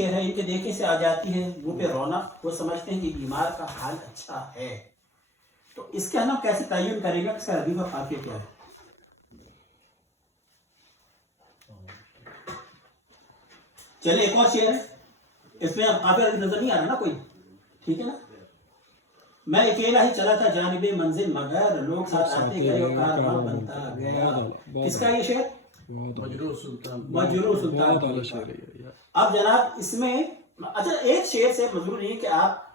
شعر ہے ان کے دیکھنے سے آ جاتی ہے منہ پہ رونق، وہ سمجھتے ہیں کہ بیمار کا حال اچھا ہے. تو اس کے ہم کیسے تعین کریں گا کہ اس کا ردیف اور قافیہ کیا ہے؟ چلے ایک اور شعر ہے، اس میں اب قافیہ نظر نہیں آ رہا نا کوئی، ٹھیک ہے نا. میں اکیلا ہی چلا تھا جانب منزل مگر لوگ ساتھ آتے گئے اور کارواں بنتا گیا. کس کا یہ شعر؟ مجروح سلطان. اب جناب اس میں اچھا ایک شعر سے ضروری نہیں کہ آپ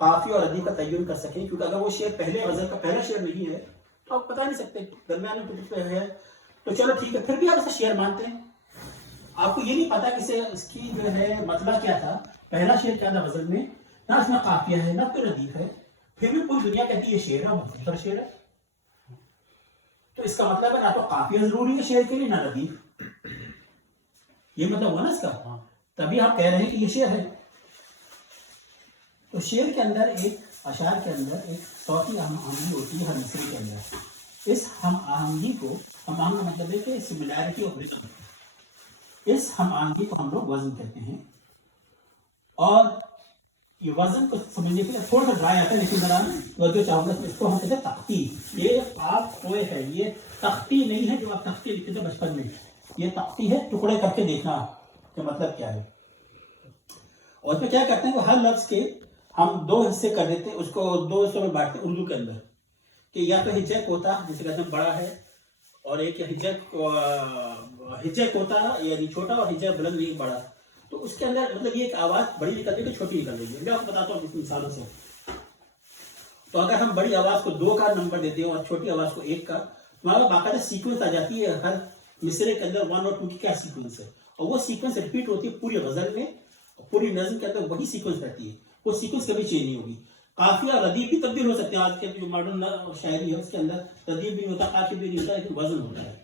قافیہ اور ردیف کا تعین کر سکیں، کیونکہ اگر وہ شعر پہلے غزل کا پہلا شعر نہیں ہے تو آپ بتا نہیں سکتے، درمیان میں کچھ ہے تو چلو ٹھیک ہے، پھر بھی آپ اسے شعر مانتے ہیں. آپ کو یہ نہیں پتا کہ اس کی جو ہے مطلب کیا تھا، پہلا شعر کیا تھا غزل میں، نہ اس میں قافیہ ہے نہ کوئی ردیف ہے، پھر بھی پوری دنیا کہتی ہے یہ شعر ہے، بہتر شعر ہے. تو اس کا مطلب ہے نہ تو قافیہ ضروری ہے شعر کے لیے نہ ردیف، یہ مطلب ہوا نا اس کا. تبھی آپ کہہ رہے ہیں کہ یہ شعر ہے. تو شعر کے اندر ایک اشعار کے اندر ایک صوتی ہم آہنگی ہوتی ہے ہر مصرے کے اندر. اس ہم آہنگی کو، ہم آہنگ کا مطلب ہے کہ سملیرٹی آف ریزن، اس ہم آہنگی کو ہم لوگ وزن کہتے ہیں. اور یہ وزن کو سمجھنے کے لیے تھوڑا سا ڈرائی آتا ہے، لیکن ذرا جو چاہوں گا اس کو ہم کہتے ہیں تختی. یہ آپ کوئے ہے، یہ تختی نہیں ہے جو آپ تختی لکھتے تھے بچپن میں، یہ تختی ہے، ٹکڑے کر کے دیکھنا کہ مطلب کیا ہے. اور اس میں کیا کرتے ہیں کہ ہر لفظ کے ہم دو حصے کر دیتے ہیں، اس کو دو حصوں میں بانٹتے ہیں اردو کے اندر، کہ یا تو ہجے کوتا جسے کہتے ہیں بڑا ہے، اور ایک ہجے کوتا یعنی چھوٹا، اور ہجے بلند نہیں بڑا. تو اس کے اندر مطلب یہ ایک آواز بڑی نکل رہی ہے تو چھوٹی نکل رہی ہے. میں آپ کو بتاتا ہوں کچھ مثالوں سے. تو اگر ہم بڑی آواز کو 2 کا نمبر دیتے ہیں اور چھوٹی آواز کو 1 کا، ہمارا باقاعدہ سیکوینس آ جاتی ہے ہر مصرے کے اندر 1 اور 2 کی کیا سیکوینس ہے، اور وہ سیکوینس ریپیٹ ہوتی ہے پوری غزل میں، پوری نظم کے اندر وہی سیکوینس رہتی ہے، وہ سیکوینس کبھی چینج نہیں ہوگی. قافیہ اور ردیف بھی تبدیل ہو سکتے ہیں، آج کے جو ماڈرن شاعری ہے اس کے اندر ردیف بھی نہیں ہوتا، قافیہ بھی نہیں ہوتا، لیکن وزن ہوتا ہے.